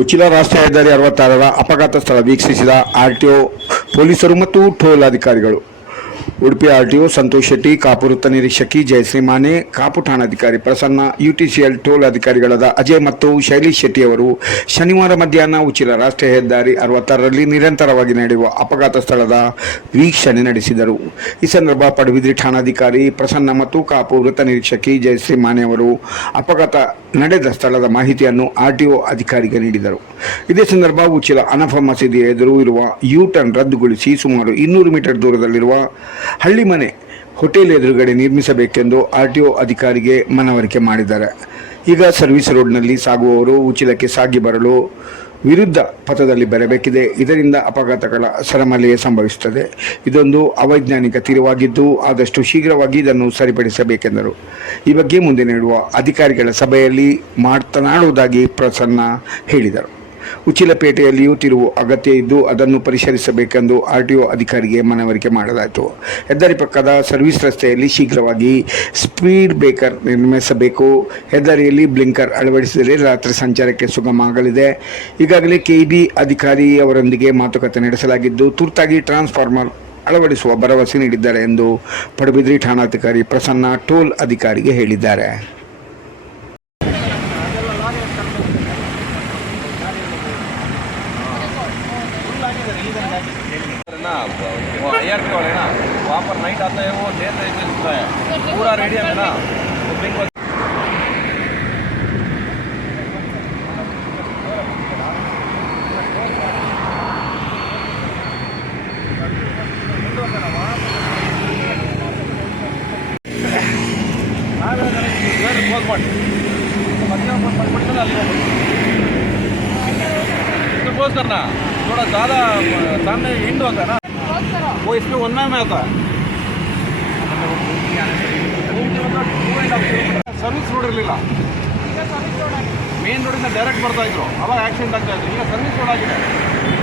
ಉಚ್ಚಿಲ ರಾಷ್ಟ್ರೀಯ ಹೆದ್ದಾರಿ ಅರವತ್ತಾರರ ಅಪಘಾತ ಸ್ಥಳ ವೀಕ್ಷಿಸಿದ ಆರ್ಟಿಒ ಪೊಲೀಸರು ಮತ್ತು ಟೋಲ್ ಅಧಿಕಾರಿಗಳು. Udupi R T O Santosh Shetty Kapu ವೃತ್ತ ನಿರೀಕ್ಷಕಿ ಜಯಶ್ರೀ ಮಾನೆ ಕಾಪು ಠಾಣಾಧಿಕಾರಿ ಪ್ರಸನ್ನ, ಯುಟಿಸಿಎಲ್ ಟೋಲ್ ಅಧಿಕಾರಿಗಳಾದ ಅಜಯ್ ಮತ್ತು ಶೈಲೇಶ್ ಶೆಟ್ಟಿ ಅವರು ಶನಿವಾರ ಮಧ್ಯಾಹ್ನ ಉಚ್ಚಿಲ ರಾಷ್ಟ್ರೀಯ ಹೆದ್ದಾರಿ ಅರವತ್ತಾರರಲ್ಲಿ ನಿರಂತರವಾಗಿ ನಡೆಯುವ ಅಪಘಾತ ಸ್ಥಳದ ವೀಕ್ಷಣೆ ನಡೆಸಿದರು. ಈ ಸಂದರ್ಭ ಪಡುಬಿದ್ರಿ ಠಾಣಾಧಿಕಾರಿ ಪ್ರಸನ್ನ ಮತ್ತು ಕಾಪು ವೃತ್ತ ನಿರೀಕ್ಷಕಿ ಜಯಶ್ರೀ ಮಾನೆ ಅವರು ಅಪಘಾತ ನಡೆದ ಸ್ಥಳದ ಮಾಹಿತಿಯನ್ನು ಆರ್ ಟಿ ಒ ಅಧಿಕಾರಿಗೆ ನೀಡಿದರು. ಇದೇ ಸಂದರ್ಭ ಉಚ್ಚಿಲ ಅನಫ ಮಸೀದಿಯ ಎದುರು ಇರುವ ಯೂ ಟರ್ನ್ ರದ್ದುಗೊಳಿಸಿ ಸುಮಾರು ಇನ್ನೂರು ಮೀಟರ್ ದೂರದಲ್ಲಿರುವ ಹಳ್ಳಿಮನೆ ಹೋಟೆಲ್ ಎದುರುಗಡೆ ನಿರ್ಮಿಸಬೇಕೆಂದು ಆರ್ ಟಿ ಒ ಅಧಿಕಾರಿಗೆ ಮನವರಿಕೆ ಮಾಡಿದ್ದಾರೆ. ಈಗ ಸರ್ವಿಸ್ ರೋಡ್ನಲ್ಲಿ ಸಾಗುವವರು ಉಚಿತಕ್ಕೆ ಸಾಗಿ ಬರಲು ವಿರುದ್ಧ ಪಥದಲ್ಲಿ ಬರಬೇಕಿದೆ. ಇದರಿಂದ ಅಪಘಾತಗಳ ಸರಮಲೆಯೇ ಸಂಭವಿಸುತ್ತದೆ. ಇದೊಂದು ಅವೈಜ್ಞಾನಿಕ ತೀರುವಾಗಿದ್ದು ಆದಷ್ಟು ಶೀಘ್ರವಾಗಿ ಇದನ್ನು ಸರಿಪಡಿಸಬೇಕೆಂದರು. ಈ ಬಗ್ಗೆ ಮುಂದೆ ನೀಡುವ ಅಧಿಕಾರಿಗಳ ಸಭೆಯಲ್ಲಿ ಮಾತನಾಡುವುದಾಗಿ ಪ್ರಸನ್ನ ಹೇಳಿದರು. ಉಚ್ಚಿಲಪೇಟೆಯಲ್ಲಿಯೂ ತಿರುವು ಅಗತ್ಯ ಇದ್ದು ಅದನ್ನು ಪರಿಶೀಲಿಸಬೇಕೆಂದು ಆರ್ಟಿಒ ಅಧಿಕಾರಿಗೆ ಮನವರಿಕೆ ಮಾಡಲಾಯಿತು. ಹೆದ್ದಾರಿ ಪಕ್ಕದ ಸರ್ವಿಸ್ ರಸ್ತೆಯಲ್ಲಿ ಶೀಘ್ರವಾಗಿ ಸ್ಪೀಡ್ ಬ್ರೇಕರ್ ನಿರ್ಮಿಸಬೇಕು. ಹೆದ್ದಾರಿಯಲ್ಲಿ ಬ್ಲಿಂಕರ್ ಅಳವಡಿಸಿದರೆ ರಾತ್ರಿ ಸಂಚಾರಕ್ಕೆ ಸುಗಮ ಆಗಲಿದೆ ಈಗಾಗಲೇ ಕೆಇಬಿ ಅಧಿಕಾರಿ ಅವರೊಂದಿಗೆ ಮಾತುಕತೆ ನಡೆಸಲಾಗಿದ್ದು, ತುರ್ತಾಗಿ ಟ್ರಾನ್ಸ್ಫಾರ್ಮರ್ ಅಳವಡಿಸುವ ಭರವಸೆ ನೀಡಿದ್ದಾರೆ ಎಂದು ಪಡುಬಿದ್ರಿ ಠಾಣಾಧಿಕಾರಿ ಪ್ರಸನ್ನ ಟೋಲ್ ಅಧಿಕಾರಿಗೆ ಹೇಳಿದ್ದಾರೆ. ना वो एयर वाले ना वहाँ पर नाइट आता है वो देर तरीके से होता है पूरा रेडियम है ना तो करना। थोड़ा ज़्यादा सामने इंड होता है ना वो इसमें वन में आता है ಸರ್ವಿಸ್ ರೋಡ್ ಇರಲಿಲ್ಲ ಮೇನ್ ರೋಡಿಂದ ಡೈರೆಕ್ಟ್ ಬರ್ತಾ ಇದ್ರು ಅವಾಗ ಆಕ್ಸಿಡೆಂಟ್ ಆಗ್ತಾ ಇತ್ತು ಈಗ ಸರ್ವಿಸ್ ರೋಡ್ ಆಗಿದೆ ಆದ್ಮೇಲೆ ಬರ್ಬೋದಲ್ವಾ